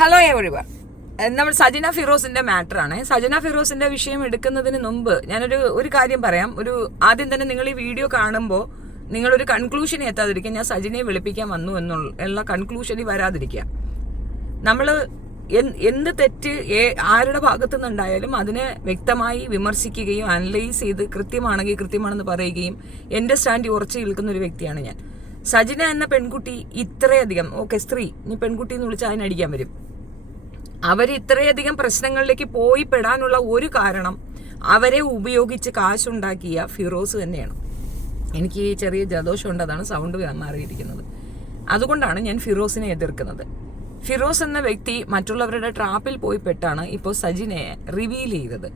Hello everyone. നമ്മൾ സജന ഫിറോസിന്റെ മാറ്ററാണ്. സജന ഫിറോസിന്റെ വിഷയം എടുക്കുന്നതിന് മുമ്പ് ഞാനൊരു കാര്യം പറയാം. ആദ്യം തന്നെ നിങ്ങൾ ഈ വീഡിയോ കാണുമ്പോൾ നിങ്ങളൊരു കൺക്ലൂഷനെ എത്താതിരിക്കുക. ഞാൻ സജനയെ വെളുപ്പിക്കാൻ വന്നു എന്നുള്ള കൺക്ലൂഷനിൽ വരാതിരിക്കുക. നമ്മൾ എന്ത് തെറ്റ് ആരുടെ ഭാഗത്തു നിന്നുണ്ടായാലും അതിനെ വ്യക്തമായി വിമർശിക്കുകയും അനലൈസ് ചെയ്ത് കൃത്യമാണെങ്കിൽ കൃത്യമാണെന്ന് പറയുകയും എൻ്റെ സ്റ്റാൻഡ് ഉറച്ചു നിൽക്കുന്ന ഒരു വ്യക്തിയാണ് ഞാൻ. സജന എന്ന പെൺകുട്ടി ഇത്രയധികം സ്ത്രീ, ഇനി പെൺകുട്ടി എന്ന് വിളിച്ചാൽ അതിനടിക്കാൻ വരും. അവർ ഇത്രയധികം പ്രശ്നങ്ങളിലേക്ക് പോയി പെടാനുള്ള ഒരു കാരണം അവരെ ഉപയോഗിച്ച് കാശുണ്ടാക്കിയ ഫിറോസ് തന്നെയാണ്. എനിക്ക് ചെറിയ ജലദോഷം ഉണ്ട്, അതാണ് സൗണ്ട് മാറിയിരിക്കുന്നത്. അതുകൊണ്ടാണ് ഞാൻ ഫിറോസിനെ എതിർക്കുന്നത്. ഫിറോസ് എന്ന വ്യക്തി മറ്റുള്ളവരുടെ ട്രാപ്പിൽ പോയി പെട്ടാണ് ഇപ്പോൾ സജിനയെ റിവീൽ ചെയ്തത്.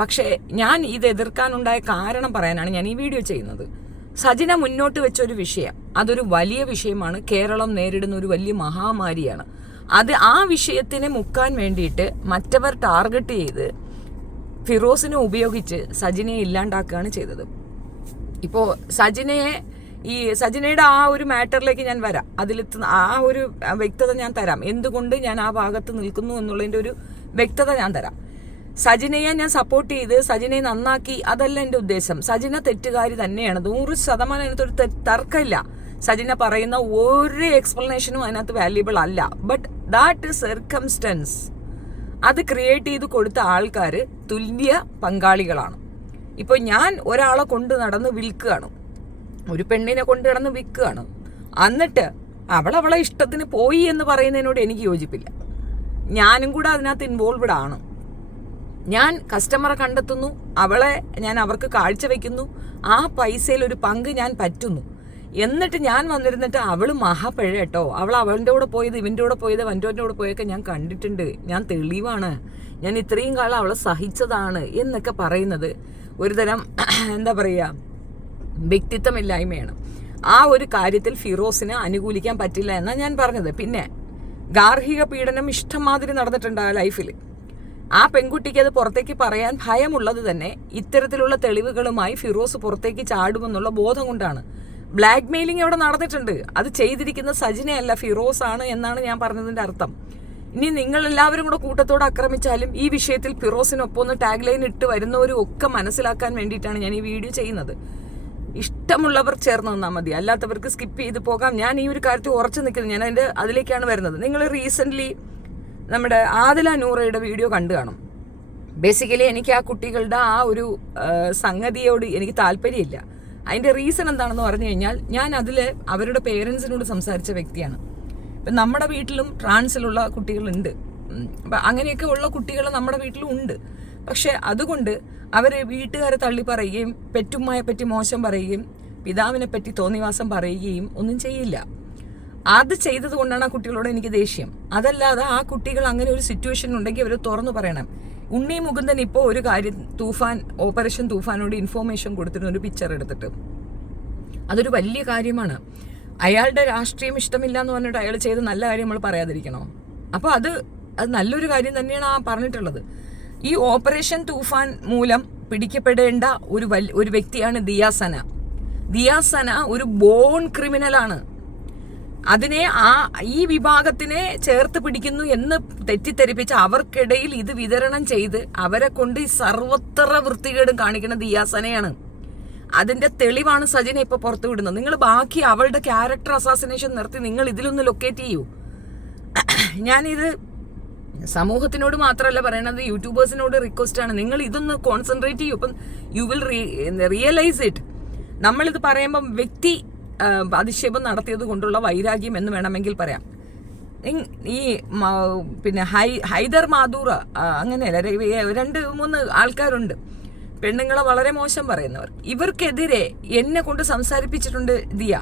പക്ഷേ ഞാൻ ഇത് എതിർക്കാനുണ്ടായ കാരണം പറയാനാണ് ഞാൻ ഈ വീഡിയോ ചെയ്യുന്നത്. സജിന മുന്നോട്ട് വെച്ചൊരു വിഷയം, അതൊരു വലിയ വിഷയമാണ്. കേരളം നേരിടുന്ന ഒരു വലിയ മഹാമാരിയാണ്. ആ വിഷയത്തിനെ മുക്കാൻ വേണ്ടിയിട്ട് മറ്റവർ ടാർഗറ്റ് ചെയ്ത് ഫിറോസിനെ ഉപയോഗിച്ച് സജിനയെ ഇല്ലാണ്ടാക്കുകയാണ് ചെയ്തത്. ഇപ്പോൾ സജിനയുടെ ആ ഒരു മാറ്ററിലേക്ക് ഞാൻ വരാം. ആ ഒരു വ്യക്തത ഞാൻ തരാം. എന്തുകൊണ്ട് ഞാൻ ആ ഭാഗത്ത് നിൽക്കുന്നു എന്നുള്ളതിൻ്റെ ഒരു വ്യക്തത ഞാൻ തരാം. സജിനയെ ഞാൻ സപ്പോർട്ട് ചെയ്ത് സജിനയെ നന്നാക്കി, അതല്ല എൻ്റെ ഉദ്ദേശം. സജിന തെറ്റുകാരി തന്നെയാണ്, 100% അതിനകത്തൊരു തർക്കമില്ല. സജിന പറയുന്ന ഒരു എക്സ്പ്ലനേഷനും അതിനകത്ത് വാല്യുബിൾ അല്ല. ബട്ട് ദാറ്റ് സർക്കംസ്റ്റൻസ് അത് ക്രിയേറ്റ് ചെയ്ത് കൊടുത്ത ആൾക്കാർ തുല്യ പങ്കാളികളാണ്. ഇപ്പോൾ ഞാൻ ഒരാളെ കൊണ്ട് നടന്ന് വിൽക്കുകയാണ്, ഒരു പെണ്ണിനെ കൊണ്ട് നടന്ന് വിൽക്കുകയാണ്, എന്നിട്ട് അവളെ ഇഷ്ടത്തിന് പോയി എന്ന് പറയുന്നതിനോട് എനിക്ക് യോജിപ്പില്ല. ഞാനും കൂടെ അതിനകത്ത് ഇൻവോൾവ്ഡ് ആണ്. ഞാൻ കസ്റ്റമറെ കണ്ടെത്തുന്നു, അവളെ ഞാൻ അവർക്ക് കാഴ്ചവെക്കുന്നു, ആ പൈസയിൽ ഒരു പങ്ക് ഞാൻ പറ്റുന്നു. എന്നിട്ട് ഞാൻ വന്നിരുന്നിട്ട് അവള് മഹാപ്പിഴ കേട്ടോ, അവളുടെ കൂടെ പോയത്, ഇവൻ്റെ കൂടെ പോയത്, വൻറ്റോൻ്റെ കൂടെ പോയൊക്കെ ഞാൻ കണ്ടിട്ടുണ്ട്, ഞാൻ തെളിവാണ്, ഞാൻ ഇത്രയും കാലം അവളെ സഹിച്ചതാണ് എന്നൊക്കെ പറയുന്നത് ഒരുതരം എന്താ പറയുക, വ്യക്തിത്വമില്ലായ്മയാണ്. ആ ഒരു കാര്യത്തിൽ ഫിറോസിനെ അനുകൂലിക്കാൻ പറ്റില്ല എന്നാണ് ഞാൻ പറഞ്ഞത്. പിന്നെ ഗാർഹിക പീഡനം ഇഷ്ടംമാതിരി നടന്നിട്ടുണ്ട് ആ ലൈഫിൽ. ആ പെൺകുട്ടിക്ക് അത് പുറത്തേക്ക് പറയാൻ ഭയമുള്ളത് തന്നെ ഇത്തരത്തിലുള്ള തെളിവുകളുമായി ഫിറോസ് പുറത്തേക്ക് ചാടുമെന്നുള്ള ബോധം കൊണ്ടാണ്. ബ്ലാക്ക് മെയിലിംഗ് അവിടെ നടന്നിട്ടുണ്ട്. അത് ചെയ്തിരിക്കുന്ന സജിനയല്ല, ഫിറോസ് ആണ് എന്നാണ് ഞാൻ പറഞ്ഞതിന്റെ അർത്ഥം. ഇനി നിങ്ങൾ എല്ലാവരും കൂടെ കൂട്ടത്തോടെ ആക്രമിച്ചാലും ഈ വിഷയത്തിൽ ഫിറോസിനൊപ്പം ഒന്ന് ടാഗ് ലൈൻ ഇട്ട് വരുന്നവരും ഒക്കെ മനസ്സിലാക്കാൻ വേണ്ടിയിട്ടാണ് ഞാൻ ഈ വീഡിയോ ചെയ്യുന്നത്. ഇഷ്ടമുള്ളവർ ചേർന്ന് നിന്നാൽ മതി, അല്ലാത്തവർക്ക് സ്കിപ്പ് ചെയ്ത് പോകാം. ഞാൻ ഈ ഒരു കാര്യത്തിൽ ഉറച്ചു നിൽക്കുന്നത്, ഞാൻ അതിലേക്കാണ് വരുന്നത്. നിങ്ങൾ റീസെൻ്റ്ലി നമ്മുടെ ആദില നൂറയുടെ വീഡിയോ കണ്ടു കാണും. ബേസിക്കലി എനിക്ക് ആ കുട്ടികളുടെ ആ ഒരു സംഗതിയോട് എനിക്ക് താല്പര്യമില്ല. അതിൻ്റെ റീസൺ എന്താണെന്ന് പറഞ്ഞു കഴിഞ്ഞാൽ, ഞാൻ അതിൽ അവരുടെ പേരൻസിനോട് സംസാരിച്ച വ്യക്തിയാണ്. ഇപ്പം നമ്മുടെ വീട്ടിലും ട്രാൻസിലുള്ള കുട്ടികളുണ്ട്, അപ്പം അങ്ങനെയൊക്കെ ഉള്ള കുട്ടികൾ നമ്മുടെ വീട്ടിലും ഉണ്ട്. പക്ഷെ അതുകൊണ്ട് അവർ വീട്ടുകാരെ തള്ളി പറയുകയും പെറ്റുമ്മയെ പറ്റി മോശം പറയുകയും പിതാവിനെ പറ്റി തോന്നിവാസം പറയുകയും ഒന്നും ചെയ്യില്ല. അത് ചെയ്തത് കൊണ്ടാണ് ആ കുട്ടികളോട് എനിക്ക് ദേഷ്യം. അതല്ലാതെ ആ കുട്ടികൾ അങ്ങനെ ഒരു സിറ്റുവേഷൻ ഉണ്ടെങ്കിൽ അവർ തുറന്നു പറയണം. ഉണ്ണി മുകുന്ദൻ ഇപ്പോൾ ഒരു കാര്യം ഓപ്പറേഷൻ തൂഫാനോട് ഇൻഫോർമേഷൻ കൊടുത്തിരുന്ന ഒരു പിക്ചർ എടുത്തിട്ട്, അതൊരു വലിയ കാര്യമാണ്. അയാളുടെ രാഷ്ട്രീയം ഇഷ്ടമില്ല എന്ന് പറഞ്ഞിട്ട് അയാൾ ചെയ്ത നല്ല കാര്യം നമ്മൾ പറയാതിരിക്കണോ? അപ്പോൾ അത് നല്ലൊരു കാര്യം തന്നെയാണ് ആ പറഞ്ഞിട്ടുള്ളത്. ഈ ഓപ്പറേഷൻ തൂഫാൻ മൂലം പിടിക്കപ്പെടേണ്ട ഒരു വ്യക്തിയാണ് ദിയാസന ഒരു ബോൺ ക്രിമിനലാണ്. അതിനെ ഈ വിഭാഗത്തിനെ ചേർത്ത് പിടിക്കുന്നു എന്ന് തെറ്റിദ്ധരിപ്പിച്ച് അവർക്കിടയിൽ ഇത് വിതരണം ചെയ്ത് അവരെ കൊണ്ട് സർവത്ര വൃത്തികേടും കാണിക്കുന്ന ദിയാസനയാണ്. അതിന്റെ തെളിവാണ് സജിന ഇപ്പൊ പുറത്തു വിടുന്നത്. നിങ്ങൾ ബാക്കി അവളുടെ ക്യാരക്ടർ അസാസിനേഷൻ നിർത്തി നിങ്ങൾ ഇതിലൊന്ന് ലൊക്കേറ്റ് ചെയ്യൂ. ഞാനിത് സമൂഹത്തിനോട് മാത്രമല്ല പറയണത്, യൂട്യൂബേഴ്സിനോട് റിക്വസ്റ്റ് ആണ്, നിങ്ങൾ ഇതൊന്ന് കോൺസെൻട്രേറ്റ് ചെയ്യൂ. അപ്പം യു വിൽ റിയലൈസ് ഇറ്റ്. നമ്മളിത് പറയുമ്പം വ്യക്തി അധിക്ഷേപം നടത്തിയത് കൊണ്ടുള്ള വൈരാഗ്യം എന്ന് വേണമെങ്കിൽ പറയാം. ഈ പിന്നെ ഹൈദർ മാദൂറ അങ്ങനെയല്ല, 2-3 ആൾക്കാരുണ്ട് പെണ്ണുങ്ങളെ വളരെ മോശം പറയുന്നവർ. ഇവർക്കെതിരെ എന്നെ കൊണ്ട് സംസാരിപ്പിച്ചിട്ടുണ്ട് ദിയ.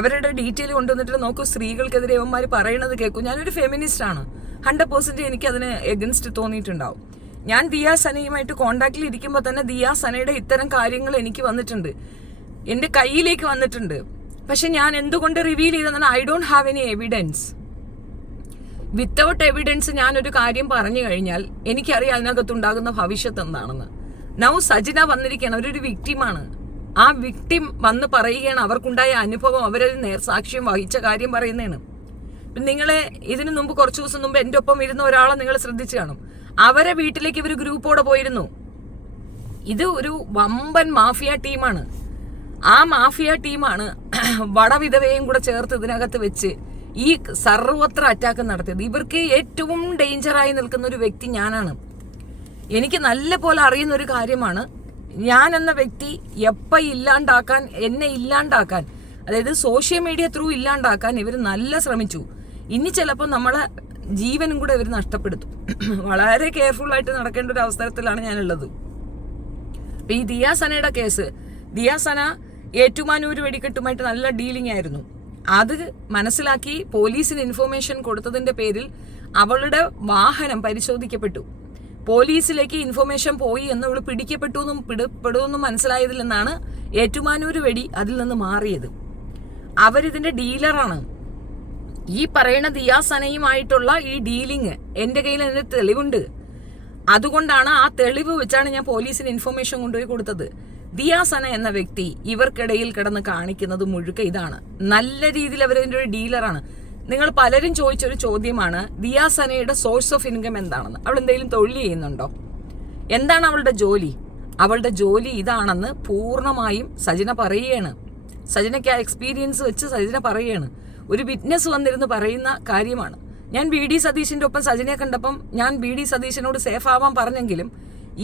അവരുടെ ഡീറ്റെയിൽ കൊണ്ടുവന്നിട്ട് നോക്കൂ, സ്ത്രീകൾക്കെതിരെ ഇവന്മാർ പറയണത് കേൾക്കും. ഞാനൊരു ഫെമിനിസ്റ്റ് ആണ്, 100% എനിക്കതിന് എഗൻസ്റ്റ് തോന്നിയിട്ടുണ്ടാവും. ഞാൻ ദിയ സനയുമായിട്ട് കോണ്ടാക്റ്റിൽ ഇരിക്കുമ്പോൾ തന്നെ ദിയ സനയുടെ ഇത്തരം കാര്യങ്ങൾ എനിക്ക് വന്നിട്ടുണ്ട്, എൻ്റെ കയ്യിലേക്ക് വന്നിട്ടുണ്ട്. പക്ഷെ ഞാൻ എന്തുകൊണ്ട് റിവീൽ ചെയ്തെന്നാണ്, I don't have any evidence. Without evidence ഞാനൊരു കാര്യം പറഞ്ഞു കഴിഞ്ഞാൽ എനിക്കറിയാം അതിനകത്തുണ്ടാകുന്ന ഭവിഷ്യത്ത് എന്താണെന്ന്. നൗ സജിന വന്നിരിക്കുകയാണ്, അവരൊരു വിക്ടിമാണ്. ആ വിക്ടിം വന്ന് പറയുകയാണ് അവർക്കുണ്ടായ അനുഭവം, അവരൊരു നേർസാക്ഷ്യം വഹിച്ച കാര്യം പറയുന്നതാണ്. നിങ്ങളെ ഇതിനു മുമ്പ് കുറച്ചു ദിവസം മുമ്പ് എൻ്റെ ഒപ്പം ഇരുന്ന ഒരാളെ നിങ്ങൾ ശ്രദ്ധിച്ചു കാണും. അവരെ വീട്ടിലേക്ക് ഇവർ ഗ്രൂപ്പോടെ പോയിരുന്നു. ഇത് ഒരു വമ്പൻ മാഫിയ ടീമാണ്. ആ മാഫിയ ടീമാണ് വടവിധവയും കൂടെ ചേർത്ത് ഇതിനകത്ത് വെച്ച് ഈ സർവത്ര അറ്റാക്ക് നടത്തിയത്. ഇവർക്ക് ഏറ്റവും ഡേഞ്ചറായി നിൽക്കുന്ന ഒരു വ്യക്തി ഞാനാണ്. എനിക്ക് നല്ല പോലെ അറിയുന്ന ഒരു കാര്യമാണ്, ഞാൻ എന്ന വ്യക്തി എന്നെ ഇല്ലാണ്ടാക്കാൻ, അതായത് സോഷ്യൽ മീഡിയ ത്രൂ ഇല്ലാണ്ടാക്കാൻ ഇവർ നല്ല ശ്രമിച്ചു. ഇനി ചിലപ്പോൾ നമ്മളെ ജീവനും കൂടെ ഇവർ നഷ്ടപ്പെടുത്തും. വളരെ കെയർഫുൾ ആയിട്ട് നടക്കേണ്ട ഒരു അവസരത്തിലാണ് ഞാനുള്ളത്. അപ്പൊ ഈ ദിയ സനയുടെ കേസ്, ദിയ സന ഏറ്റുമാനൂർ വെടിക്കെട്ടുമായിട്ട് നല്ല ഡീലിംഗ് ആയിരുന്നു. അത് മനസ്സിലാക്കി പോലീസിന് ഇൻഫർമേഷൻ കൊടുത്തതിന്റെ പേരിൽ അവളുടെ വാഹനം പരിശോധിക്കപ്പെട്ടു. പോലീസിലേക്ക് ഇൻഫർമേഷൻ പോയി എന്ന് അവൾ പിടിക്കപ്പെടുമെന്നും മനസ്സിലായതിൽ നിന്നാണ് ഏറ്റുമാനൂർ വെടി അതിൽ നിന്ന് മാറിയത്. അവരിതിന്റെ ഡീലറാണ്. ഈ പറയുന്ന ദിയ സനയുമായിട്ടുള്ള ഈ ഡീലിങ് എൻ്റെ കയ്യിൽ അതിന്റെ തെളിവുണ്ട്. അതുകൊണ്ടാണ് ആ തെളിവ് വെച്ചാണ് ഞാൻ പോലീസിന് ഇൻഫർമേഷൻ കൊണ്ടുപോയി കൊടുത്തത്. ദിയ സന എന്ന വ്യക്തി ഇവർക്കിടയിൽ കിടന്ന് കാണിക്കുന്നത് മുഴുക്ക ഇതാണ്. നല്ല രീതിയിൽ അവരതിൻ്റെ ഒരു ഡീലറാണ്. നിങ്ങൾ പലരും ചോദിച്ചൊരു ചോദ്യമാണ്, ദിയ സനയുടെ സോഴ്സ് ഓഫ് ഇൻകം എന്താണെന്ന്. അവൾ എന്തെങ്കിലും തൊഴിൽ ചെയ്യുന്നുണ്ടോ? എന്താണ് അവളുടെ ജോലി? അവളുടെ ജോലി ഇതാണെന്ന് പൂർണ്ണമായും സജന പറയുകയാണ്. സജനയ്ക്ക് ആ എക്സ്പീരിയൻസ് വെച്ച് സജന പറയുകയാണ്. ഒരു വിറ്റ്നസ് വന്നിരുന്ന് പറയുന്ന കാര്യമാണ്. ഞാൻ VD സതീശന്റെ ഒപ്പം സജനയെ കണ്ടപ്പം ഞാൻ VD സതീശനോട് സേഫ് ആവാൻ പറഞ്ഞെങ്കിലും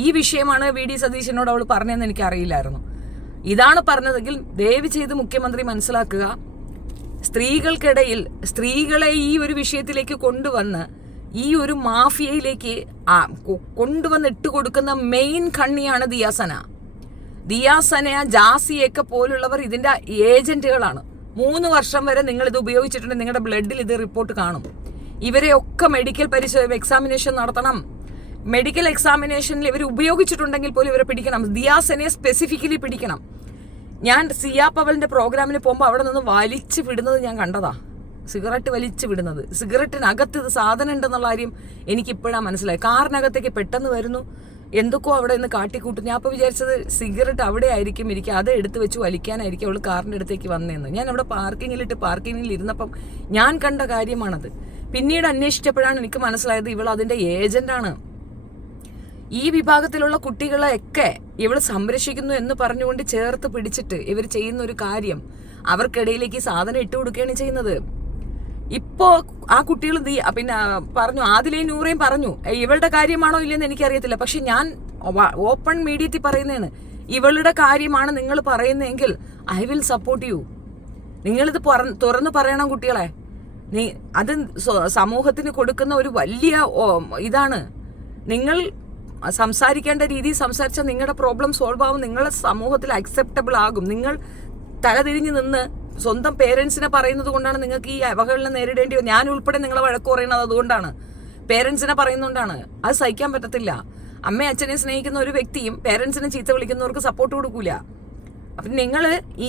ഈ വിഷയമാണ് VD സതീശനോട് അവൾ പറഞ്ഞതെന്ന് എനിക്ക് അറിയില്ലായിരുന്നു. ഇതാണ് പറഞ്ഞതെങ്കിൽ ദയവ് ചെയ്ത് മുഖ്യമന്ത്രി മനസ്സിലാക്കുക, സ്ത്രീകൾക്കിടയിൽ സ്ത്രീകളെ ഈ ഒരു വിഷയത്തിലേക്ക് കൊണ്ടുവന്ന് ഈ ഒരു മാഫിയയിലേക്ക് കൊണ്ടുവന്ന് ഇട്ടുകൊടുക്കുന്ന മെയിൻ കണ്ണിയാണ് ദിയ സന. ദിയ സന, ജാസിയൊക്കെ പോലുള്ളവർ ഇതിന്റെ ഏജന്റുകളാണ്. 3 വർഷം വരെ നിങ്ങൾ ഇത് ഉപയോഗിച്ചിട്ടുണ്ടെങ്കിൽ നിങ്ങളുടെ ബ്ലഡിൽ ഇത് റിപ്പോർട്ട് കാണും. ഇവരെയൊക്കെ മെഡിക്കൽ എക്സാമിനേഷൻ നടത്തണം. മെഡിക്കൽ എക്സാമിനേഷനിൽ ഇവർ ഉപയോഗിച്ചിട്ടുണ്ടെങ്കിൽ പോലും ഇവരെ പിടിക്കണം. ദിയ സനയെ സ്പെസിഫിക്കലി പിടിക്കണം. ഞാൻ സിയാ പവലിന്റെ പ്രോഗ്രാമിന് പോകുമ്പോൾ അവിടെ നിന്ന് വലിച്ചു വിടുന്നത് ഞാൻ കണ്ടതാ. സിഗരറ്റ് വലിച്ചു വിടുന്നത്, സിഗരറ്റിനകത്ത് ഇത് സാധനം ഉണ്ടെന്നുള്ള കാര്യം എനിക്കിപ്പോഴാണ് മനസ്സിലായി. കാറിനകത്തേക്ക് പെട്ടെന്ന് വരുന്നു, എന്തൊക്കെയോ അവിടെ നിന്ന് കാട്ടിക്കൂട്ടും. ഞാൻ അപ്പോൾ വിചാരിച്ചത് സിഗരറ്റ് അവിടെ ആയിരിക്കും ഇരിക്കുക, അത് എടുത്ത് വെച്ച് വലിക്കാനായിരിക്കും അവൾ കാറിൻ്റെ അടുത്തേക്ക് വന്നതെന്ന്. ഞാൻ അവിടെ പാർക്കിങ്ങിൽ ഇരുന്നപ്പം ഞാൻ കണ്ട കാര്യമാണത്. പിന്നീട് അന്വേഷിച്ചപ്പോഴാണ് എനിക്ക് മനസ്സിലായത് ഇവൾ അതിന്റെ ഏജന്റാണ്. ഈ വിഭാഗത്തിലുള്ള കുട്ടികളെയൊക്കെ ഇവൾ സംരക്ഷിക്കുന്നു എന്ന് പറഞ്ഞുകൊണ്ട് ചേർത്ത് പിടിച്ചിട്ട് ഇവർ ചെയ്യുന്ന ഒരു കാര്യം, അവർക്കിടയിലേക്ക് സാധനം ഇട്ട് കൊടുക്കുകയാണ് ചെയ്യുന്നത്. ഇപ്പോ ആ കുട്ടികൾ പിന്നെ പറഞ്ഞു, ആദിലയും നൂറയും പറഞ്ഞു, ഇവളുടെ കാര്യമാണോ ഇല്ലെന്ന് എനിക്കറിയത്തില്ല. പക്ഷെ ഞാൻ ഓപ്പൺ മീഡിയത്തിൽ പറയുന്നതാണ്, ഇവളുടെ കാര്യമാണ് നിങ്ങൾ പറയുന്നതെങ്കിൽ ഐ വിൽ സപ്പോർട്ട് യു. നിങ്ങളിത് തുറന്നു പറയണം കുട്ടികളെ. അത് സമൂഹത്തിന് കൊടുക്കുന്ന ഒരു വലിയ ഇതാണ്. നിങ്ങൾ സംസാരിക്കേണ്ട രീതിയിൽ സംസാരിച്ചാൽ നിങ്ങളുടെ പ്രോബ്ലം സോൾവ് ആവും, നിങ്ങളുടെ സമൂഹത്തിൽ അക്സെപ്റ്റബിൾ ആകും. നിങ്ങൾ തലതിരിഞ്ഞ് നിന്ന് സ്വന്തം പേരൻസിനെ പറയുന്നത് കൊണ്ടാണ് നിങ്ങൾക്ക് ഈ അവഹേളനം നേരിടേണ്ടി വരും. ഞാൻ ഉൾപ്പെടെ നിങ്ങളെ വഴക്ക് പറയുന്നത് അതുകൊണ്ടാണ്, പേരൻസിനെ പറയുന്നതുകൊണ്ടാണ്. അത് സഹിക്കാൻ പറ്റത്തില്ല. അമ്മയും അച്ഛനെ സ്നേഹിക്കുന്ന ഒരു വ്യക്തിയും പേരൻസിനെ ചീത്ത വിളിക്കുന്നവർക്ക് സപ്പോർട്ട് കൊടുക്കൂല. അപ്പം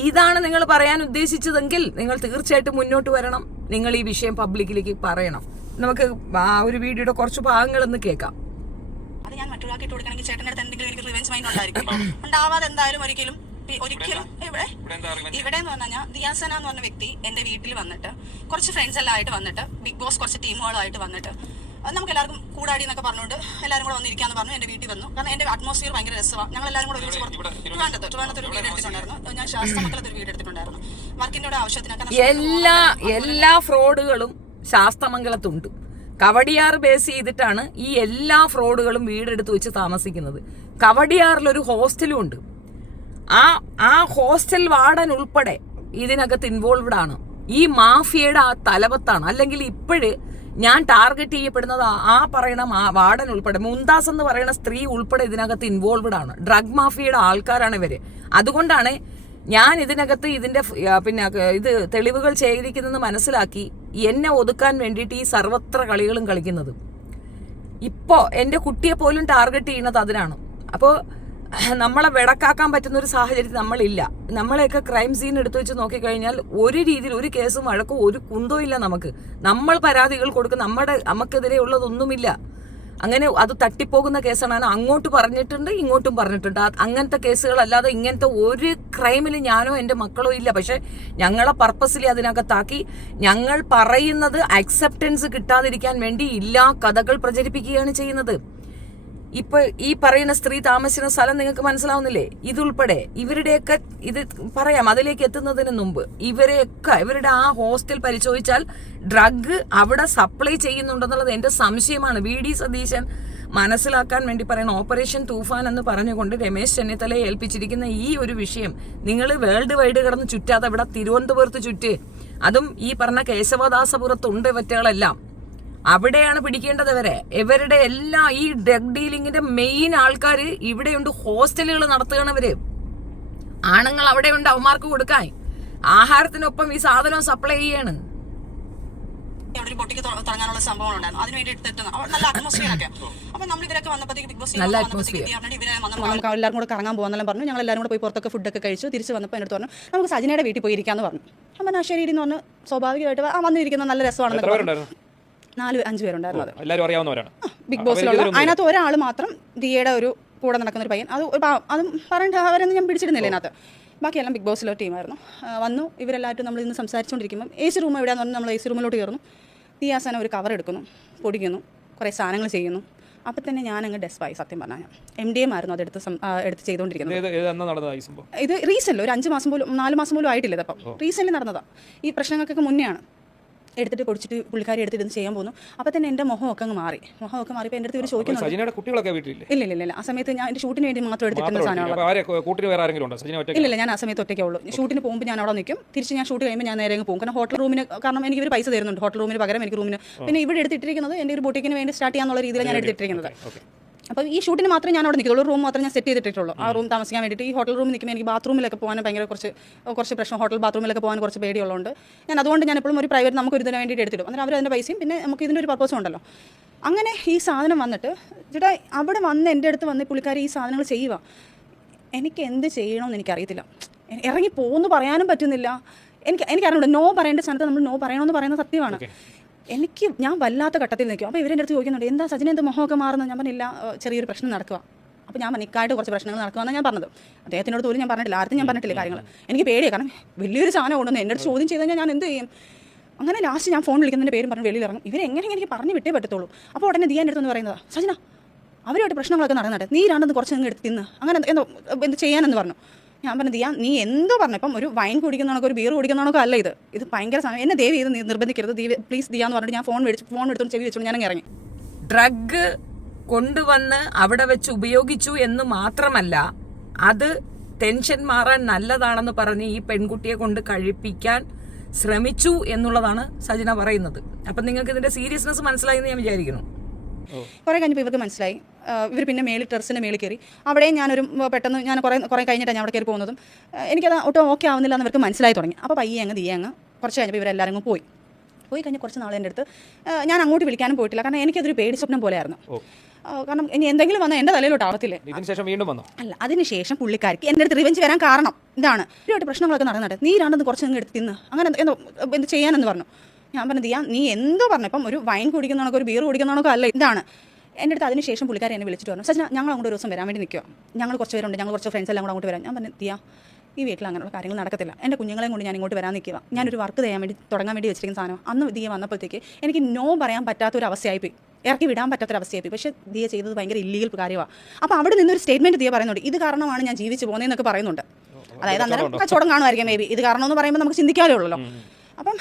ഇതാണ് നിങ്ങൾ പറയാൻ ഉദ്ദേശിച്ചതെങ്കിൽ നിങ്ങൾ തീർച്ചയായിട്ടും മുന്നോട്ട് വരണം. നിങ്ങൾ ഈ വിഷയം പബ്ലിക്കിലേക്ക് പറയണം. നമുക്ക് ആ ഒരു വീഡിയോയുടെ കുറച്ച് ഭാഗങ്ങളൊന്ന് കേൾക്കാം. അത് ഞാൻ മറ്റൊരാൾക്ക് ഇട്ട് കൊടുക്കണമെങ്കിൽ ചേട്ടൻ്റെ അടുത്ത് എന്തെങ്കിലും എനിക്ക് റിവെഞ്ച് മൈൻഡ് ഉണ്ടായിരിക്കും. ഉണ്ടാവാതെ എന്തായാലും ഒരിക്കലും ഇവിടെ എന്ന് പറഞ്ഞാൽ ദിയ സന എന്ന് പറഞ്ഞ വ്യക്തി എന്റെ വീട്ടിൽ വന്നിട്ട് കുറച്ച് ഫ്രണ്ട്സ് എല്ലാം ആയിട്ട് വന്നിട്ട് ബിഗ് ബോസ് കുറച്ച് ടീമുകളായിട്ട് വന്നിട്ട് നമുക്ക് എല്ലാവർക്കും കൂടാടി എന്നൊക്കെ പറഞ്ഞുകൊണ്ട് എല്ലാവരും കൂടെ വന്നിരിക്കാന്ന് പറഞ്ഞു. എന്റെ വീട്ടിൽ വന്നു. കാരണം എന്റെ അറ്റ്മോസ്ഫിയർ ഭയങ്കര രസമാണ്. ഞങ്ങൾ എല്ലാവരും കൂടെ ഒരുമിച്ച് ട്രിവാൻഡ്രത്ത് ഒരു വീട് എടുത്തിട്ടുണ്ടായിരുന്നു. ഞാൻ ശാസ്ത്രമംഗലത്ത് ഒരു വീട് എടുത്തിട്ടുണ്ടായിരുന്നു. വർക്കിന്റെ കൂടെ ആവശ്യത്തിനൊക്കെ എല്ലാ ഫ്രോഡുകളും ശാസ്ത്രമംഗലത്തുണ്ട്. കവടിയാർ ബേസ് ചെയ്തിട്ടാണ് ഈ എല്ലാ ഫ്രോഡുകളും വീടെടുത്ത് വെച്ച് താമസിക്കുന്നത്. കവടിയാറിലൊരു ഹോസ്റ്റലും ഉണ്ട്. ആ ഹോസ്റ്റൽ വാർഡൻ ഉൾപ്പെടെ ഇതിനകത്ത് ഇൻവോൾവ്ഡ് ആണ്. ഈ മാഫിയയുടെ ആ തലവത്താണ്. അല്ലെങ്കിൽ ഇപ്പോഴ് ഞാൻ ടാർഗറ്റ് ചെയ്യപ്പെടുന്നത് ആ പറയണ വാർഡൻ ഉൾപ്പെടെ, മുംതാസ് എന്ന് പറയുന്ന സ്ത്രീ ഉൾപ്പെടെ ഇതിനകത്ത് ഇൻവോൾവ്ഡ് ആണ്. ഡ്രഗ് മാഫിയയുടെ ആൾക്കാരാണ് ഇവര്. അതുകൊണ്ടാണ് ഞാൻ ഇതിനകത്ത് ഇതിന്റെ ഇത് തെളിവുകൾ ശേഖരിക്കുന്നതെന്ന് മനസ്സിലാക്കി എന്നെ ഒതുക്കാൻ വേണ്ടിയിട്ട് ഈ സർവത്ര കളികളും കളിക്കുന്നത്. ഇപ്പോ എന്റെ കുട്ടിയെ പോലും ടാർഗറ്റ് ചെയ്യുന്നത് അതിനാണ്. അപ്പോൾ നമ്മളെ വെടക്കാക്കാൻ പറ്റുന്ന ഒരു സാഹചര്യത്തിൽ നമ്മളില്ല. നമ്മളെയൊക്കെ ക്രൈം സീൻ എടുത്തു വെച്ച് നോക്കിക്കഴിഞ്ഞാൽ ഒരു രീതിയിൽ ഒരു കേസും വഴക്കും ഒരു കുന്തവും ഇല്ല നമുക്ക്. നമ്മൾ പരാതികൾ കൊടുക്കും, നമുക്കെതിരെ ഉള്ളതൊന്നുമില്ല. അങ്ങനെ അത് തട്ടിപ്പോകുന്ന കേസാണ്. അങ്ങോട്ട് പറഞ്ഞിട്ടുണ്ട്, ഇങ്ങോട്ടും പറഞ്ഞിട്ടുണ്ട്. അങ്ങനത്തെ കേസുകളല്ലാതെ ഇങ്ങനത്തെ ഒരു ക്രൈമിൽ ഞാനോ എൻ്റെ മക്കളോ ഇല്ല. പക്ഷെ ഞങ്ങളെ പർപ്പസിലി അതിനകത്താക്കി ഞങ്ങൾ പറയുന്നത് അക്സെപ്റ്റൻസ് കിട്ടാതിരിക്കാൻ വേണ്ടി ഇല്ലാ കഥകൾ പ്രചരിപ്പിക്കുകയാണ് ചെയ്യുന്നത്. ഇപ്പൊ ഈ പറയുന്ന സ്ത്രീ താമസിക്കുന്ന സ്ഥലം നിങ്ങൾക്ക് മനസ്സിലാവുന്നില്ലേ? ഇതുൾപ്പെടെ ഇവരുടെയൊക്കെ ഇത് പറയാം. അതിലേക്ക് എത്തുന്നതിന് മുമ്പ് ഇവരുടെ ആ ഹോസ്റ്റൽ പരിശോധിച്ചാൽ ഡ്രഗ് അവിടെ സപ്ലൈ ചെയ്യുന്നുണ്ടെന്നുള്ളത് എന്റെ സംശയമാണ്. VD സതീശൻ മനസ്സിലാക്കാൻ വേണ്ടി പറയുന്ന ഓപ്പറേഷൻ തൂഫാൻ എന്ന് പറഞ്ഞുകൊണ്ട് രമേശ് ചെന്നിത്തലയെ ഏൽപ്പിച്ചിരിക്കുന്ന ഈ ഒരു വിഷയം നിങ്ങൾ വേൾഡ് വൈഡ് കിടന്ന് ചുറ്റാതെ ഇവിടെ തിരുവനന്തപുരത്ത് ചുറ്റ്. അതും ഈ പറഞ്ഞ കേശവദാസപുരത്തുണ്ട് ഇവറ്റകളെല്ലാം. അവിടെയാണ് പിടിക്കേണ്ടത് ഇവരുടെ എല്ലാ ഈ ഡ്രഗ് ഡീലിങ്ങിന്റെ മെയിൻ ആൾക്കാർ ഇവിടെയുണ്ട്. ഹോസ്റ്റലുകൾ നടത്തുകയാണവര്. ആണുങ്ങൾ അവിടെയുണ്ട് അവന്മാർക്ക് കൊടുക്കാൻ. ആഹാരത്തിനൊപ്പം ഈ സാധനം സപ്ലൈ ചെയ്യാണ്. ഒരു പൊട്ടിക്ക് തുടങ്ങാനുള്ള സംഭവം ഉണ്ടായിരുന്നു. അതിന് വേണ്ടി നല്ല അറ്റ്മോസ്ഫിയർ ഒക്കെ. അപ്പൊ നമ്മൾ ഇവരൊക്കെ വന്നപ്പോഴത്തേക്ക് ബിഗ് ബോസ് നമുക്ക് എല്ലാവരും കൂടെ കറങ്ങാൻ പോകാന്നെല്ലാം പറഞ്ഞു. ഞങ്ങൾ എല്ലാവരും കൂടെ പോയി പുറത്തൊക്കെ ഫുഡൊക്കെ കഴിച്ചു. തിരിച്ച് വന്നപ്പോൾ എൻ്റെ അടുത്ത് പറഞ്ഞു നമുക്ക് സജിനയുടെ വീട്ടിൽ പോയി ഇരിക്കാന്ന് പറഞ്ഞു. അപ്പം ശരി എന്ന് പറഞ്ഞു. സ്വാഭാവികമായിട്ട് വന്നിരിക്കുന്ന നല്ല രസമാണെന്ന് 4-5 പേരുണ്ടായിരുന്നു. അറിയാവുന്നവരാണ് ബിഗ് ബോസിലുള്ള. അതിനകത്ത് ഒരാൾ മാത്രം ദിയയുടെ ഒരു കൂടെ നടക്കുന്ന ഒരു പയ്യൻ. അതും പറഞ്ഞിട്ട് അവരൊന്നും ഞാൻ പിടിച്ചിരുന്നില്ല അതിനകത്ത്. ബാക്കിയെല്ലാം ബിഗ് ബോസിലെ ടീമായിരുന്നു. വന്നു ഇവരെല്ലാവരും നമ്മൾ ഇന്ന് സംസാരിച്ചുകൊണ്ടിരിക്കുമ്പോൾ AC റൂം എവിടെയാന്ന് പറഞ്ഞാൽ നമ്മൾ AC റൂമിലോട്ട് കയറുന്നു. ദിയാസാന ഒരു കവർ എടുക്കുന്നു, പൊടിക്കുന്നു, കുറേ സാധനങ്ങൾ ചെയ്യുന്നു. അപ്പം തന്നെ ഞാനങ്ങ് ഡെസ്പായി. സത്യം പറഞ്ഞാൽ MDM ആയിരുന്നു എടുത്ത് ചെയ്തുകൊണ്ടിരിക്കുന്നത്. ഇത് റീസെൻ്റ് ഒരു 5 മാസം പോലും 4 മാസം പോലും ആയിട്ടില്ല. ഇതപ്പം റീസെൻ്റ് നടന്നതാണ്. ഈ പ്രശ്നങ്ങൾക്കൊക്കെ മുന്നെയാണ് എടുത്തിട്ട് പൊടിച്ചിട്ട് പുള്ളിക്കാരി എടുത്തിട്ട് ചെയ്യാൻ പോകുന്നു. അപ്പോൾ തന്നെ എൻ്റെ മുഖമൊക്കെ അങ്ങ് മുഖമൊക്കെ മാറിയപ്പോൾ എൻ്റെ അടുത്ത് ഇവർ ചോദിക്കുന്നുണ്ട്. ഇല്ല ആ സമയത്ത് ഞാൻ എൻ്റെ ഷൂട്ടിന് വേണ്ടി മാത്രം എടുത്തിട്ടുള്ള സാധനമാണ്. ഇല്ല ഞാൻ ആ സമയത്ത് ഒറ്റയ്ക്കേ ഉള്ളൂ. ഷൂട്ടിന് പോകുമ്പോൾ ഞാൻ അവിടെ നിൽക്കും. തിരിച്ച് ഞാൻ ഷൂട്ട് കഴിയുമ്പോൾ ഞാൻ നേരെ പോകും. കാരണം ഹോട്ടൽ റൂമിന് കാരണം എനിക്ക് ഇവർ പൈസ തരുന്നുണ്ട്. ഹോട്ടൽ റൂമിന് പകരം എനിക്ക് റൂമിന്. പിന്നെ ഇവിടെ എടുത്തിട്ടിരിക്കുന്നത് എൻ്റെ ഒരു ബൊട്ടിക്കിന് വേണ്ടി സ്റ്റാർട്ട് ചെയ്യാന്നുള്ള രീതിയിൽ ഞാൻ എടുത്തിട്ടിരിക്കുന്നത്. അപ്പോൾ ഈ ഷൂട്ടിന് മാത്രമേ ഞാൻ അവിടെ നിൽക്കുള്ളൂ. റൂം മാത്രമേ ഞാൻ സെറ്റ് ചെയ്തിട്ടുള്ളൂ. ആ റൂം താമസിക്കാൻ വേണ്ടിയിട്ട്. ഈ ഹോട്ടൽ റൂമിൽ നിൽക്കുമ്പോൾ എനിക്ക് ബാത്റൂമിലൊക്കെ പോകാൻ ഭയങ്കര കുറച്ച് പ്രശ്നം. ഹോട്ടൽ ബാത്റൂമിലൊക്കെ പോകാൻ കുറച്ച് പേടിയുള്ളതുകൊണ്ട് അതുകൊണ്ട് ഞാൻ എപ്പോഴും ഒരു പ്രൈവറ്റ് നമുക്ക് ഒരു ഇതിന് വേണ്ടിയിട്ട് എടുത്തിടും. അന്നേരം അവർ അതിൻ്റെ പൈസയും പിന്നെ നമുക്ക് ഇതിൻ്റെ ഒരു പർപ്പസും ഉണ്ടല്ലോ. അങ്ങനെ ഈ സാധനം വന്നിട്ട് ചേട്ടാ അവിടെ വന്ന് എൻ്റെ അടുത്ത് വന്ന് പുള്ളിക്കാരി ഈ സാധനങ്ങൾ ചെയ്യുക. എനിക്ക് എന്ത് ചെയ്യണമെന്ന് എനിക്കറിയത്തില്ല. ഇറങ്ങി പോകുമെന്ന് പറയാനും പറ്റുന്നില്ല. എനിക്കറിയില്ല. നോ പറയേണ്ട സ്ഥാനത്ത് നമ്മൾ നോ പറയണമെന്ന് പറയുന്നത് സത്യമാണ്. ഞാൻ വല്ലാത്ത ഘട്ടത്തിൽ നിൽക്കും. അപ്പോൾ ഇവരെൻ്റെ അടുത്ത് ചോദിക്കുന്നുണ്ട് എന്താ സജിന എന്ത് മുഖമൊക്കെ മാറുന്നത്? ഞാൻ പറഞ്ഞില്ല ചെറിയൊരു പ്രശ്നം നടക്കുക. അപ്പോൾ ഞാൻ നിൽക്കായിട്ട് കുറച്ച് പ്രശ്നങ്ങൾ നടക്കുകയെന്നാണ് ഞാൻ പറഞ്ഞത്. അദ്ദേഹത്തിനോട് പോലും ഞാൻ പറഞ്ഞിട്ടില്ല, ആർക്കും ഞാൻ പറഞ്ഞിട്ടില്ല കാര്യങ്ങൾ. എനിക്ക് പേടിയാണ്. കാരണം വലിയൊരു സാധനം കൊണ്ടുവന്ന് എൻ്റെ അടുത്ത് ചോദ്യം ചെയ്ത് കഴിഞ്ഞാൽ ഞാൻ എന്ത് ചെയ്യും? അങ്ങനെ ലാസ്റ്റ് ഞാൻ ഫോൺ വിളിക്കുന്നതിൻ്റെ പേരും പറഞ്ഞ് വെളിയിൽ ഇറങ്ങും. ഇവരെങ്ങനെ എനിക്ക് പറഞ്ഞു വിട്ടേ പറ്റത്തുള്ളൂ. അപ്പോൾ ഉടനെ ദിയാൻ്റെ അടുത്ത് പറയുന്നത് സജിന അവരുമായിട്ട് പ്രശ്നങ്ങളൊക്കെ നടന്നിട്ട് നീ രണ്ടെന്ന് കുറച്ച് അങ്ങ് എടുത്ത് തിന്ന് അങ്ങനെ എന്ത് ചെയ്യാനെന്ന് പറഞ്ഞു. ഞാൻ പറഞ്ഞു ദിയാ നീ എന്തോ പറഞ്ഞപ്പം ഒരു വൈൻ കുടിക്കുന്നതാണോ ഒരു ബിയർ കുടിക്കുന്നതാണോ അല്ല ഇത് ഭയങ്കര സമയം. എന്നെ ദയവ് ചെയ്ത് നിർബന്ധിക്കരുത് പ്ലീസ് ദിയാന്ന് പറഞ്ഞിട്ട് ഞാൻ ഫോൺ എടുത്തോണ്ട് ചെവി വെച്ചോണ്ട് ഞാൻ ഇറങ്ങി. ഡ്രഗ് കൊണ്ടുവന്ന് അവിടെ വെച്ച് ഉപയോഗിച്ചു എന്ന് മാത്രമല്ല അത് ടെൻഷൻ മാറാൻ നല്ലതാണെന്ന് പറഞ്ഞ് ഈ പെൺകുട്ടിയെ കൊണ്ട് കഴിപ്പിക്കാൻ ശ്രമിച്ചു എന്നുള്ളതാണ് സജിന പറയുന്നത്. അപ്പം നിങ്ങൾക്ക് ഇതിന്റെ സീരിയസ്നെസ് മനസ്സിലായി എന്ന് ഞാൻ വിചാരിക്കുന്നു. കുറേ കഴിഞ്ഞപ്പോൾ ഇവർക്ക് മനസ്സിലായി. ഇവർ പിന്നെ ടെറസിൻ്റെ മേളിൽ കയറി. അവിടെ ഞാനൊരു പെട്ടെന്ന് ഞാൻ കുറേ കഴിഞ്ഞിട്ടാണ് ഞാൻ അവിടെ കയറി പോകുന്നതും എനിക്കത് ഒട്ടും ഓക്കെ ആവുന്നില്ല എന്ന് ഇവർക്ക് മനസ്സിലായി തുടങ്ങി. അപ്പോൾ പയ്യെ അങ്ങ് കുറച്ച് കഴിഞ്ഞപ്പോൾ ഇവരെല്ലാവരും പോയി കഴിഞ്ഞ് കുറച്ച് നാളെ എൻ്റെ അടുത്ത് ഞാൻ അങ്ങോട്ട് വിളിക്കാനും പോയിട്ടില്ല. കാരണം എനിക്കതൊരു പേടി സ്വപ്നം പോലെയായിരുന്നു. കാരണം ഇനി എന്തെങ്കിലും വന്നാൽ എൻ്റെ തലയിലോട്ട് ആവത്തില്ലേ. അല്ല അതിനുശേഷം പുള്ളിക്കാർക്ക് എൻ്റെ അടുത്ത് റിവെഞ്ച് വരാൻ കാരണം ഇതാണ്. ഇവരുമായിട്ട് പ്രശ്നങ്ങളൊക്കെ നടന്നിട്ട് നീ രണ്ടെന്ന് കുറച്ച് അങ്ങ് എടുത്ത് തിന്ന് അങ്ങനെ എന്ത് ചെയ്യാനെന്ന് പറഞ്ഞു. ഞാൻ പറഞ്ഞു ദിയാ നീ എന്തോ പറഞ്ഞപ്പം ഒരു വൈൻ കുടിക്കുന്നതാണോ ഒരു ബിയർ കുടിക്കുന്നതാണോ അല്ല ഇതാണ്. എൻ്റെ അടുത്ത് അതിനുശേഷം പുള്ളിക്കാരെ എന്നെ വിളിച്ചിട്ട് പറഞ്ഞു സജിന ഞങ്ങൾ അങ്ങോട്ട് ഒരു ദിവസം വരാൻ വേണ്ടി നിൽക്കുക. ഞങ്ങൾ കുറച്ച് പേരുണ്ട്, ഞങ്ങൾ കുറച്ച് ഫ്രണ്ട്സ് എല്ലാം കൂടെ അങ്ങോട്ട് വരാം. ഞാൻ പറഞ്ഞു ദിയാ ഈ വീട്ടിൽ അങ്ങനെയുള്ള കാര്യങ്ങൾ നടക്കത്തില്ല. എൻ്റെ കുഞ്ഞുങ്ങളെയും കൊണ്ട് ഞാൻ ഇങ്ങോട്ട് വരാൻ നിൽക്കുക. ഞാനൊരു വർക്ക് തുടങ്ങാൻ വേണ്ടി വെച്ചിരിക്കുന്ന സാധനം. അന്ന് ദിയ വന്നപ്പോഴത്തേക്ക് എനിക്ക് നോ പറയാൻ പറ്റാത്തൊരവസ്ഥയായിപ്പോയി. ഇറക്കി വിടാൻ പറ്റാത്തൊരവസ്ഥയായി. പക്ഷേ ദിയ ചെയ്തത് ഭയങ്കര ഇല്ലീഗൽ കാര്യമാണ്. അപ്പോൾ അവിടെ നിന്നൊരു സ്റ്റേറ്റ്മെൻറ്റ് ദിയ പറയുന്നുണ്ട് ഇത് കാരണമാണ് ഞാൻ ജീവിച്ച് പോകുന്നതെന്നൊക്കെ പറയുന്നുണ്ട്. അതായത് അന്നേരം കച്ചവടം കാണുമായിരിക്കും മേ ബി. ഇത് കാരണമെന്ന് പറയുമ്പോൾ നമുക്ക് ചിന്തിക്കാനേ ഉള്ളൂ. അപ്പം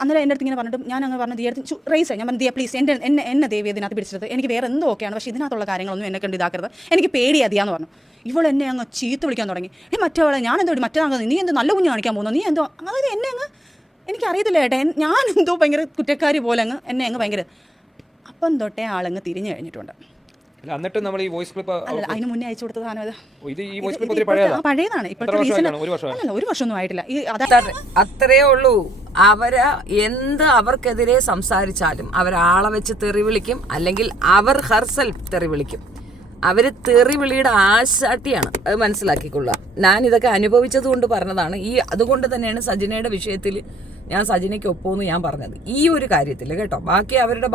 അന്നേരം എൻ്റെ അടുത്ത് ഇങ്ങനെ പറഞ്ഞിട്ട് ഞാൻ അങ്ങ് പറഞ്ഞു ദിയ റേസ് ഞാൻ പറഞ്ഞു ദിയ പ്ലീസ് എന്നെ ദേവി ഇതിനകത്ത് പിടിച്ചത് എനിക്ക് വേറെ എന്തോ ഓക്കെയാണ്. പക്ഷേ ഇതിനകത്തുള്ള കാര്യങ്ങളൊന്നും എന്നെ കണ്ട് ഇതാക്കരുത്. എനിക്ക് പേടിയാതിയാന്ന് പറഞ്ഞു. ഇവളെന്നെ അങ്ങ് ചീത്ത വിളിക്കാൻ തുടങ്ങി. മറ്റവളെ ഞാൻ എന്തോ മറ്റേതാകുന്നത് നീ എന്തോ നല്ല കുഞ്ഞ് കാണിക്കാൻ പോകുന്നു നീ എന്തോ അതായത് എന്നെ അങ്ങ് എനിക്കറിയത്തില്ല ഏട്ടാ ഞാൻ എന്തോ ഭയങ്കര കുറ്റക്കാരി പോലെ എന്നെ അങ്ങ് ഭയങ്കര അപ്പം തൊട്ടേ ആളങ്ങ് തിരിഞ്ഞു കഴിഞ്ഞിട്ടുണ്ട്. എന്നിട്ട് നമ്മൾ ഈ വോയിസ് ക്ലിപ്പ് അല്ല അതിന് മുന്നേ അയച്ചു കൊടുത്ത സാധനം പഴയതാണ്. ഇപ്പോഴത്തെ അല്ല ഒരു വർഷമൊന്നും ആയിട്ടില്ല. അത്രേ ഉള്ളൂ. അവർക്കെതിരെ സംസാരിച്ചാലും അവരാളെ വെച്ച് തെറി വിളിക്കും, അല്ലെങ്കിൽ അവർ ഹെർസെൽഫ് തെറി വിളിക്കും. അവര് തെറിവിളിയുടെ ആശാട്ടിയാണ്. അത് മനസ്സിലാക്കിക്കൊള്ളുക. ഞാൻ ഇതൊക്കെ അനുഭവിച്ചത് കൊണ്ട് പറഞ്ഞതാണ്. അതുകൊണ്ട് തന്നെയാണ് സജിനയുടെ വിഷയത്തിൽ ഞാൻ സജിനയ്ക്ക് ഒപ്പമെന്ന് ഞാൻ പറഞ്ഞത് ഈ ഒരു കാര്യത്തിൽ കേട്ടോ.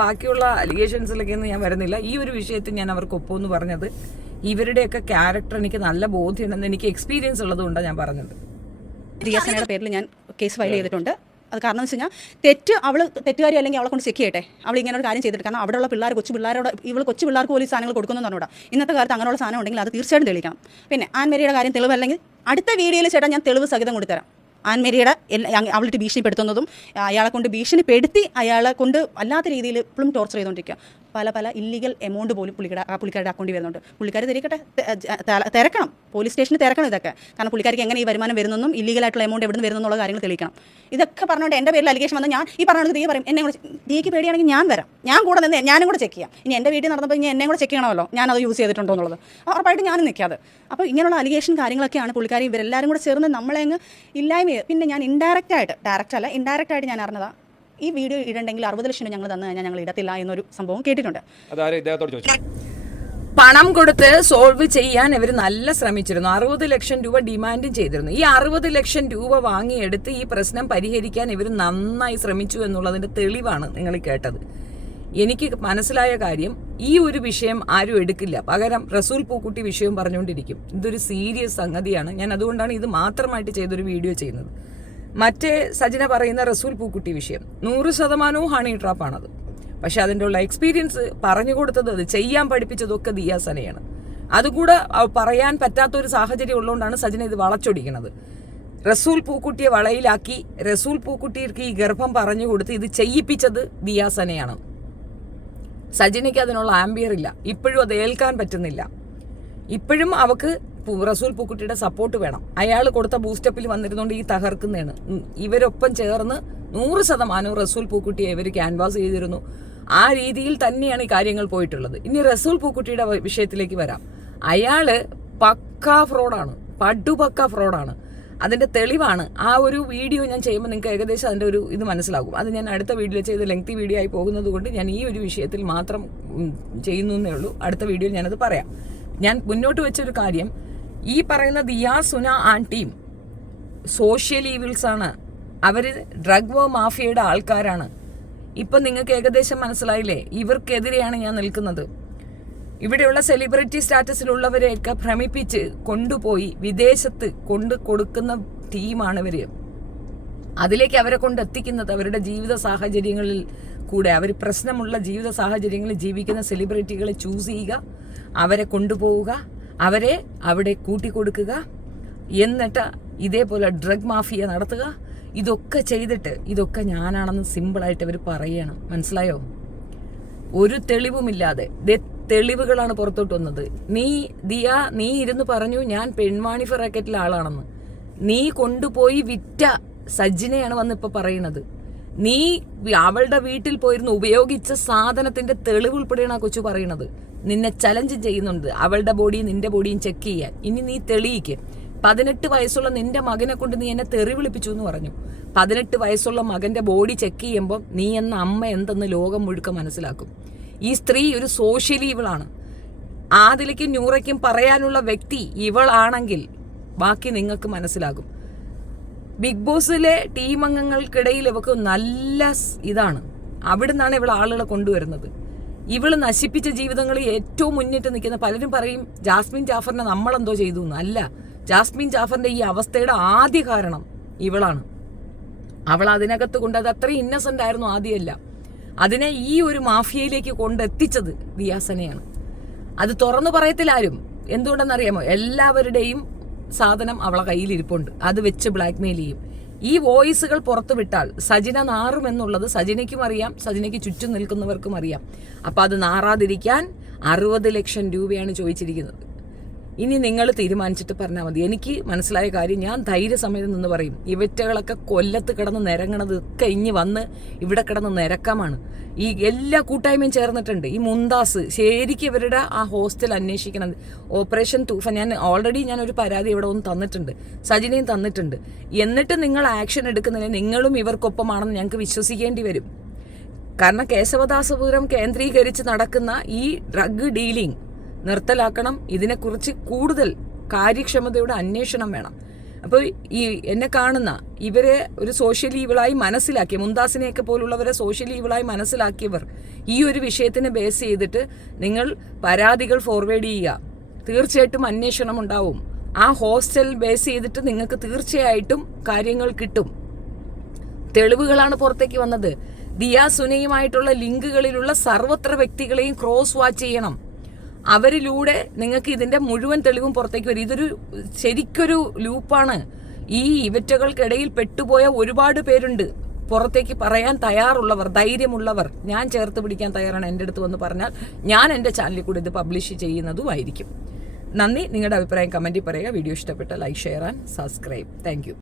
ബാക്കിയുള്ള അലിഗേഷൻസിലൊക്കെയൊന്നും ഞാൻ വരുന്നില്ല. ഈ ഒരു വിഷയത്തിൽ ഞാൻ അവർക്ക് ഒപ്പമെന്ന് പറഞ്ഞത് ഇവരുടെയൊക്കെ ക്യാരക്ടർ എനിക്ക് നല്ല ബോധ്യമുണ്ടെന്ന് എനിക്ക് എക്സ്പീരിയൻസ് ഉള്ളതുകൊണ്ടാണ് ഞാൻ പറഞ്ഞത്. ദിയാസനയുടെ പേരിൽ ഞാൻ കേസ് ഫയൽ ചെയ്തിട്ടുണ്ട്. അത് കാരണം എന്ന് വെച്ച് കഴിഞ്ഞാൽ അവൾ തെറ്റുകാരി അല്ലെങ്കിൽ അവളെ കൊണ്ട് ചെക്ക് ചെയ്യട്ടെ. അവൾ ഇങ്ങനെ ഒരു കാര്യം ചെയ്തിട്ട്, കാരണം അവിടെയുള്ള കൊച്ചു പിള്ളേർക്ക് പോലും സാധനങ്ങൾ കൊടുക്കുന്നു പറഞ്ഞൂടാ. ഇന്നത്തെ കാലത്ത് അങ്ങനെയുള്ള സാധനം ഉണ്ടെങ്കിൽ അത് തീർച്ചയായിട്ടും തെളിയിക്കണം. പിന്നെ ആൻമേരിയുടെ കാര്യം തെളിവല്ലെങ്കിൽ അടുത്ത വീഡിയോയിൽ ചേട്ടാ ഞാൻ തെളിവ് സഹിതം കൊടുത്തരാം. ആൻമേരിയുടെ അവളിട്ട് ഭീഷണിപ്പെടുത്തുന്നതും അയാളെ കൊണ്ട് ഭീഷണിപ്പെടുത്തി അയാളെ കൊണ്ട് അല്ലാത്ത രീതിയിൽ ഇപ്പോഴും ടോർച്ചർ ചെയ്തുകൊണ്ടിരിക്കുക. പല ഇല്ലീഗൽ എമൗണ്ട് പോലും പുള്ളിക്കാരുടെ അക്കൗണ്ടിൽ വരുന്നുണ്ട്. പുള്ളിക്കാർ തിരക്കണം, പോലീസ് സ്റ്റേഷനിൽ തിരക്കണം ഇതൊക്കെ. കാരണം പുള്ളിക്കാർക്ക് എങ്ങനെ ഈ വരുമാനം വരുന്നതെന്നും ഇല്ലീഗലായിട്ടുള്ള എമൗണ്ട് എവിടെ നിന്ന് വരുന്നുള്ള കാര്യങ്ങൾ തെളിയിക്കണം. ഇതൊക്കെ പറഞ്ഞുകൊണ്ട് എൻ്റെ പേരിൽ അലിഗേഷൻ വന്ന് ഞാൻ ഈ പറഞ്ഞുകൊണ്ട് തീ പറയും, എന്നെ കൂടെ തീക്ക് പേടിയാണെങ്കിൽ ഞാൻ വരാം, ഞാൻ കൂടെ നിന്ന് ഞാനും കൂടെ ചെക്ക് ചെയ്യാം. ഇനി എൻ്റെ വീട്ടിൽ നടന്നപ്പോൾ ഇനി എന്നെ കൂടെ ചെക്ക് ചെയ്യണമല്ലോ, ഞാനത് യൂസ് ചെയ്തിട്ടുണ്ടോ എന്നുള്ളത്. ഉറപ്പായിട്ട് ഞാനും നിൽക്കാതെ. അപ്പോൾ ഇങ്ങനെയുള്ള അലിഗേഷൻ കാര്യങ്ങളൊക്കെയാണ് പുള്ളിക്കാരി ഇവരെല്ലാവരും കൂടെ ചേർന്ന് നമ്മളെ അങ്ങ് ഇല്ലായ്മ. പിന്നെ ഞാൻ ഇൻഡയറക്റ്റ് ആയിട്ട് ഞാൻ അറിഞ്ഞതാണ് ഈ വീഡിയോ ഇടണ്ടെങ്കിൽ 60 ലക്ഷം ഞങ്ങൾ തന്നു കഴിഞ്ഞാൽ ഞങ്ങൾ ഇടത്തില്ല എന്നൊരു സംഭവം കേട്ടിട്ടുണ്ട്. പണം കൊടുത്ത് സോൾവ് ചെയ്യാൻ ഇവർ നല്ല ശ്രമിച്ചിരുന്നു. 60 ലക്ഷം രൂപ ഡിമാൻഡും ചെയ്തിരുന്നു. ഈ 60 ലക്ഷം രൂപ വാങ്ങിയെടുത്ത് ഈ പ്രശ്നം പരിഹരിക്കാൻ ഇവർ നന്നായി ശ്രമിച്ചു എന്നുള്ളതിന്റെ തെളിവാണ് നിങ്ങൾ കേട്ടത്. എനിക്ക് മനസ്സിലായ കാര്യം, ഈ ഒരു വിഷയം ആരും എടുക്കില്ല, പകരം റസൂൽ പൂക്കുട്ടി വിഷയം പറഞ്ഞുകൊണ്ടിരിക്കും. ഇതൊരു സീരിയസ് സംഗതിയാണ്. ഞാൻ അതുകൊണ്ടാണ് ഇത് മാത്രമായിട്ട് ചെയ്തൊരു വീഡിയോ ചെയ്യുന്നത്. മറ്റേ സജിന പറയുന്ന റസൂൽ പൂക്കുട്ടി വിഷയം 100% ഹണി ട്രാപ്പാണത്. പക്ഷെ അതിൻ്റെ ഉള്ള എക്സ്പീരിയൻസ് പറഞ്ഞു കൊടുത്തത്, അത് ചെയ്യാൻ പഠിപ്പിച്ചതൊക്കെ ദിയാസനയാണ്. അതുകൂടെ പറയാൻ പറ്റാത്തൊരു സാഹചര്യം ഉള്ളതുകൊണ്ടാണ് സജിന ഇത് വളച്ചൊടിക്കുന്നത്. റസൂൽ പൂക്കുട്ടിയെ വളയിലാക്കി റസൂൽ പൂക്കുട്ടിക്ക് ഈ ഗർഭം പറഞ്ഞു കൊടുത്ത് ഇത് ചെയ്യിപ്പിച്ചത് ദിയാസനയാണ്. സജിനയ്ക്ക് അതിനുള്ള ആംബിയർ ഇല്ല, ഇപ്പോഴും അത് ഏൽക്കാൻ പറ്റുന്നില്ല. ഇപ്പോഴും അവക്ക് റസൂൽ പൂക്കുട്ടിയുടെ സപ്പോർട്ട് വേണം. അയാൾ കൊടുത്ത ബൂസ്റ്റപ്പിൽ വന്നിരുന്നുകൊണ്ട് ഈ തകർക്കുന്നതാണ്. ഇവരൊപ്പം ചേർന്ന് 100% റസൂൽ പൂക്കുട്ടിയെ ഇവർ ക്യാൻവാസ് ചെയ്തിരുന്നു. ആ രീതിയിൽ തന്നെയാണ് ഈ കാര്യങ്ങൾ പോയിട്ടുള്ളത്. ഇനി റസൂൽ പൂക്കുട്ടിയുടെ വിഷയത്തിലേക്ക് വരാം. അയാള് പക്കാ ഫ്രോഡാണ്, പടുപക്ക ഫ്രോഡാണ്. അതിന്റെ തെളിവാണ് ആ ഒരു വീഡിയോ ഞാൻ ചെയ്യുമ്പോൾ നിങ്ങൾക്ക് ഏകദേശം അതിന്റെ ഒരു ഇത് മനസ്സിലാകും. അത് ഞാൻ അടുത്ത വീഡിയോ ചെയ്ത് ലെങ്തി വീഡിയോ ആയി പോകുന്നത് കൊണ്ട് ഞാൻ ഈ ഒരു വിഷയത്തിൽ മാത്രം ചെയ്യുന്നു എന്നേ ഉള്ളൂ. അടുത്ത വീഡിയോയിൽ ഞാനത് പറയാം. ഞാൻ മുന്നോട്ട് വെച്ചൊരു കാര്യം, ഈ പറയുന്ന ദിയാസുന ആൻറ്റിയും സോഷ്യൽ ഈവിൾസ് ആണ്. അവർ ഡ്രഗ് മാഫിയയുടെ ആൾക്കാരാണ്. ഇപ്പം നിങ്ങൾക്ക് ഏകദേശം മനസ്സിലായില്ലേ ഇവർക്കെതിരെയാണ് ഞാൻ നിൽക്കുന്നത്. ഇവിടെയുള്ള സെലിബ്രിറ്റി സ്റ്റാറ്റസിലുള്ളവരെയൊക്കെ ഭ്രമിപ്പിച്ച് കൊണ്ടുപോയി വിദേശത്ത് കൊണ്ട് കൊടുക്കുന്ന ടീമാണ് ഇവര്. അതിലേക്ക് അവരെ കൊണ്ട് എത്തിക്കുന്നത് അവരുടെ ജീവിത സാഹചര്യങ്ങളിൽ കൂടെ, അവർ പ്രശ്നമുള്ള ജീവിത സാഹചര്യങ്ങളിൽ ജീവിക്കുന്ന സെലിബ്രിറ്റികളെ ചൂസ് ചെയ്യുക, അവരെ കൊണ്ടുപോവുക, അവരെ അവിടെ കൂട്ടിക്കൊടുക്കുക, എന്നിട്ട് ഇതേപോലെ ഡ്രഗ് മാഫിയ നടത്തുക. ഇതൊക്കെ ചെയ്തിട്ട് ഇതൊക്കെ ഞാനാണെന്ന് സിമ്പിളായിട്ട് അവർ പറയണം. മനസ്സിലായോ? ഒരു തെളിവുമില്ലാതെ തെളിവുകളാണ് പുറത്തോട്ട് വന്നത്. നീ ഇരുന്ന് പറഞ്ഞു ഞാൻ പെൺവാണിഫ റാക്കറ്റിലെ ആളാണെന്ന്. നീ കൊണ്ടുപോയി വിറ്റ സജിനയാണ് വന്നിപ്പോ പറയുന്നത്. നീ അവളുടെ വീട്ടിൽ പോയിരുന്ന് ഉപയോഗിച്ച സാധനത്തിന്റെ തെളിവ് ഉൾപ്പെടെയാണ് ആ കൊച്ചു പറയുന്നത്. നിന്നെ ചലഞ്ച് ചെയ്യുന്നുണ്ട് അവളുടെ ബോഡിയും നിന്റെ ബോഡിയും ചെക്ക് ചെയ്യാൻ. ഇനി നീ തെളിയിക്ക്. 18 വയസ്സുള്ള നിന്റെ മകനെ കൊണ്ട് നീ എന്നെ തെറി വിളിപ്പിച്ചു എന്ന് പറഞ്ഞു. 18 വയസ്സുള്ള മകന്റെ ബോഡി ചെക്ക് ചെയ്യുമ്പോൾ നീ എന്ന അമ്മ എന്തെന്ന് ലോകം മുഴുക്ക മനസ്സിലാക്കും. ഈ സ്ത്രീ ഒരു സോഷ്യൽ ഇവളാണ്. ആദിലേക്കും നൂറയ്ക്കും പറയാനുള്ള വ്യക്തി ഇവളാണെങ്കിൽ ബാക്കി നിങ്ങൾക്ക് മനസ്സിലാകും. ബിഗ് ബോസിലെ ടീം അംഗങ്ങൾക്കിടയിൽ ഇവക്ക് നല്ല ഇതാണ്. അവിടുന്നാണ് ഇവൾ ആളുകളെ കൊണ്ടുവരുന്നത്. ഇവള് നശിപ്പിച്ച ജീവിതങ്ങളിൽ ഏറ്റവും മുന്നിട്ട് നിൽക്കുന്ന പലരും പറയും ജാസ്മിൻ ജാഫറിനെ നമ്മളെന്തോ ചെയ്തു എന്നല്ല. ജാസ്മിൻ ജാഫറിന്റെ ഈ അവസ്ഥയുടെ ആദ്യ കാരണം ഇവളാണ്. അവൾ അതിനകത്ത് കൊണ്ട് അത് അത്രയും ഇന്നസെന്റ് ആയിരുന്നു ആദ്യമല്ല. അതിനെ ഈ ഒരു മാഫിയയിലേക്ക് കൊണ്ടെത്തിച്ചത് ദിയാസനയാണ്. അത് തുറന്നു പറയത്തില്ല ആരും. എന്തുകൊണ്ടെന്നറിയാമോ? എല്ലാവരുടെയും സാധനം അവളെ കയ്യിലിരിപ്പുണ്ട്. അത് വെച്ച് ബ്ലാക്ക് മെയിൽ ചെയ്യും. ഈ വോയിസുകൾ പുറത്തു വിട്ടാൽ സജിന നാറുമെന്നുള്ളത് സജിനയ്ക്കും അറിയാം, സജിനയ്ക്ക് ചുറ്റും നിൽക്കുന്നവർക്കും അറിയാം. അപ്പം അത് നാറാതിരിക്കാൻ 60 ലക്ഷം രൂപയാണ് ചോദിച്ചിരിക്കുന്നത്. ഇനി നിങ്ങൾ തീരുമാനിച്ചിട്ട് പറഞ്ഞാൽ മതി. എനിക്ക് മനസ്സിലായ കാര്യം ഞാൻ ധൈര്യസമേതം നിന്ന് പറയും. ഇവറ്റകളൊക്കെ കൊല്ലത്ത് കിടന്ന് നിരങ്ങണതൊക്കെ ഇനി വന്ന് ഇവിടെ കിടന്ന് നിരക്കമാണ്. ഈ എല്ലാ കൂട്ടായ്മയും ചേർന്നിട്ടുണ്ട്. ഈ മുന്താസ് ശരിക്കും ഇവരുടെ ആ ഹോസ്റ്റൽ അന്വേഷിക്കണം. ഓപ്പറേഷൻ തൂഫാൻ ഞാനൊരു പരാതി ഇവിടെ ഒന്ന് തന്നിട്ടുണ്ട്, സജിനയും തന്നിട്ടുണ്ട്. എന്നിട്ട് നിങ്ങൾ ആക്ഷൻ എടുക്കുന്നില്ല, നിങ്ങളും ഇവർക്കൊപ്പമാണെന്ന് ഞങ്ങൾക്ക് വിശ്വസിക്കേണ്ടി വരും. കാരണം കേശവദാസപുരം കേന്ദ്രീകരിച്ച് നടക്കുന്ന ഈ ഡ്രഗ് ഡീലിംഗ് നിർത്തലാക്കണം. ഇതിനെക്കുറിച്ച് കൂടുതൽ കാര്യക്ഷമതയുടെ അന്വേഷണം വേണം. അപ്പോൾ ഈ എന്നെ കാണുന്ന ഇവരെ ഒരു സോഷ്യൽ ഈവിളായി മനസ്സിലാക്കിയ മുംതാസിനെയൊക്കെ പോലുള്ളവരെ സോഷ്യൽ ഈവിളായി മനസ്സിലാക്കിയവർ ഈ ഒരു വിഷയത്തിനെ ബേസ് ചെയ്തിട്ട് നിങ്ങൾ പരാതികൾ ഫോർവേഡ് ചെയ്യുക. തീർച്ചയായിട്ടും അന്വേഷണം ഉണ്ടാവും. ആ ഹോസ്റ്റൽ ബേസ് ചെയ്തിട്ട് നിങ്ങൾക്ക് തീർച്ചയായിട്ടും കാര്യങ്ങൾ കിട്ടും. തെളിവുകളാണ് പുറത്തേക്ക് വന്നത്. ദിയ സുനയുമായിട്ടുള്ള ലിങ്കുകളിലുള്ള സർവത്ര വ്യക്തികളെയും ക്രോസ് വാച്ച് ചെയ്യണം. അവരിലൂടെ നിങ്ങൾക്ക് ഇതിന്റെ മുഴുവൻ തെളിവും പുറത്തേക്ക് വരും. ഇതൊരു ശരിക്കൊരു ലൂപ്പാണ്. ഈ ഇവറ്റകൾക്കിടയിൽ പെട്ടുപോയ ഒരുപാട് പേരുണ്ട്. പുറത്തേക്ക് പറയാൻ തയ്യാറുള്ളവർ, ധൈര്യമുള്ളവർ. ഞാൻ ചേർത്ത് പിടിക്കാൻ തയ്യാറാണ്. എൻ്റെ അടുത്ത് വന്ന് പറഞ്ഞാൽ ഞാൻ എൻ്റെ ചാനലിൽ കൂടി ഇത് പബ്ലിഷ് ചെയ്യുന്നതുമായിരിക്കും. നന്ദി. നിങ്ങളുടെ അഭിപ്രായം കമൻറ്റിൽ പറയുക. വീഡിയോ ഇഷ്ടപ്പെട്ട like, share and subscribe. Thank you.